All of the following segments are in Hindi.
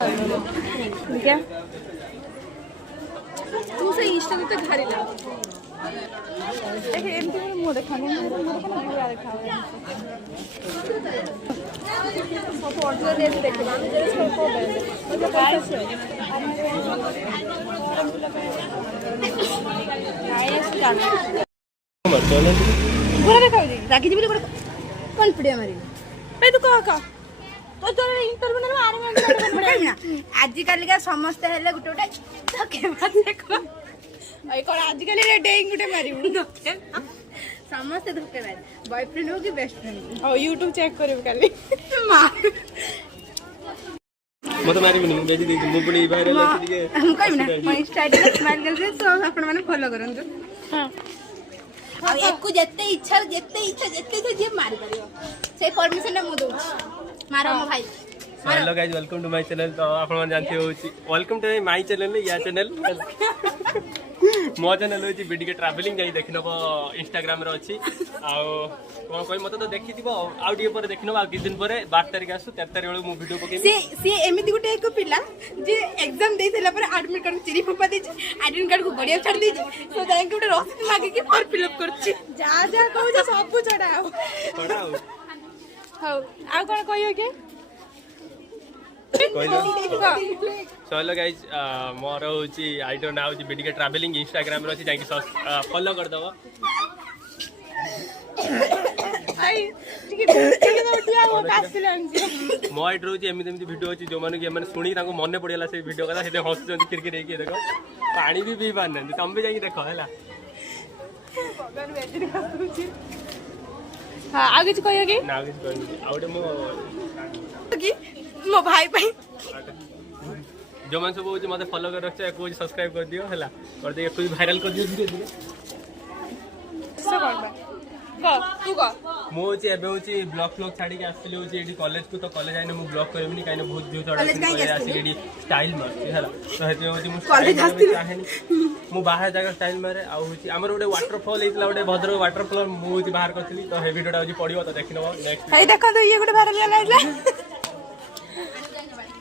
क्या तू से इंस्टा तो धरिला देख एमती मो देखानी मो देखना पूरा देखा सब ऑर्डर दे देखे हम जरा सब को दे मुझे पैसा से पूरा देखा दे राखी जी बोले कौन पड़े हमारी भाई तू कह तो तोर इंटरव्यू ने आरे में ना आज काल का समस्त हेले गुटे गुटे धकेबाज देखो आई कोन आज काल रे डेइंग गुटे मारिबु धके समस्त धकेबाज बॉयफ्रेंड हो कि बेस्ट फ्रेंड ओ YouTube चेक करिबु काली मार मत मारिबुनी बेजी दे मु पुनी वायरल अछि दिके हम कहब ना मैं स्टाइल स्माइल गर्ल रे सब अपन माने फॉलो करंतु हां आ एकु जत्ते इच्छा जत्ते जे मार करियो से परमिशन मु दउ मारो मो भाई hello guys welcome to my channel. तो आप जानते हो वेलकम टू माय चैनल या चैनल मो चैनल होची वीडियो ट्रैवलिंग जाई देखिनबो इंस्टाग्राम रे अछि आ कोन कोइ मत तो देखिथिबो आउ डी पर देखिनबो आ किछ दिन पर 12 तारिख आसु 13 तारिख वाला मु वीडियो पकेबी से एमिति गुटे एक पिला जे एग्जाम दे देला पर एडमिट कार्ड चिरी फपा दै छै आइडेंटिटी कार्ड को गड़िया छाड़ दै छै तो जाय के गुटे रसीद मागे के फॉर्म फिल अप करछि जा जा कहू जे सब छडाओ हाउ आ कोन कहियो के हेलो गाइस मोर होची आईडी नाउ जी वीडियो ट्रैवलिंग इंस्टाग्राम रे अछि जाई फॉलो कर दबो आई ठीक है उठिया वो कासिलन मो आईडी रोची एमिति वीडियो अछि जो माने कि माने सुनी ताको मन पड़ियाला से वीडियो कथा से हंसुचंती क्रिकेट हेकी देखो पानी भी पी पान तुम भी जाई देखो हैला भगवान बेटी हंसुची हां आगे कुछ कहियो कि ना कुछ कहनी आउटे मो कि मो भाई भाई जो मन सब मते फॉलो कर रखछ को सब्सक्राइब कर दियो हैला और दे कोई वायरल कर दियो धीरे धीरे सब करबा तू का मो होची एबे होची ब्लॉग फ्लॉग छाडी के आसले होची एडी कॉलेज को तो कॉलेज आइने मु ब्लॉग करबनी काइने बहुत व्यू चढ़ा आसी एडी स्टाइल मारती हैला तो हेते होची मु कॉलेज आस्ती मु बाहर जगह स्टाइल मारे आ होची हमर ओडे वाटरफॉल हेतला ओडे भद्र वाटरफॉल मु होची बाहर करथली तो हे वीडियोटा होची पडियो तो देखिनबो नेक्स्ट हे देखो तो ये गुटे वायरल लाइला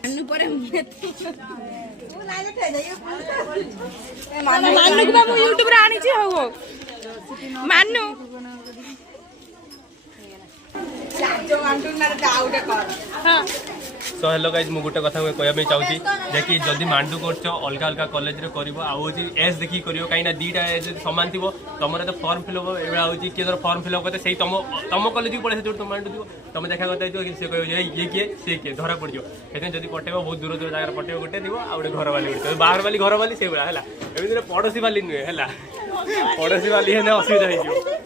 अन्नु परे मान्नु को मु YouTube रे आनी छी हो मान्नु लाजो मान्नु ना डाउट कर हां सो हेलो गाइस मु गुटे कथा कहया में चाहूची जे कि जदी मांडू करछो अलगा अलगा कॉलेज रे करबो आ होची एस देखि करियो काइना दीटा एज समान थिबो तमरे तो फॉर्म फिल अप एबा होची के दर फॉर्म फिल अप करते सही तम कॉलेज को पळे से जोड मांडू दिबो तमे देखा करता तो से कहयो ये के से के धरा पड़ जो हेते जदी पटेबो बहुत दूर दूर जागा पटेबो गुटे दिबो आ गुटे घर वाली गुटे बाहर वाली घर वाली से बळा हैला एबे पड़ोसी वाली नुए हैला पड़ोसी वाली हेने असुविधा हो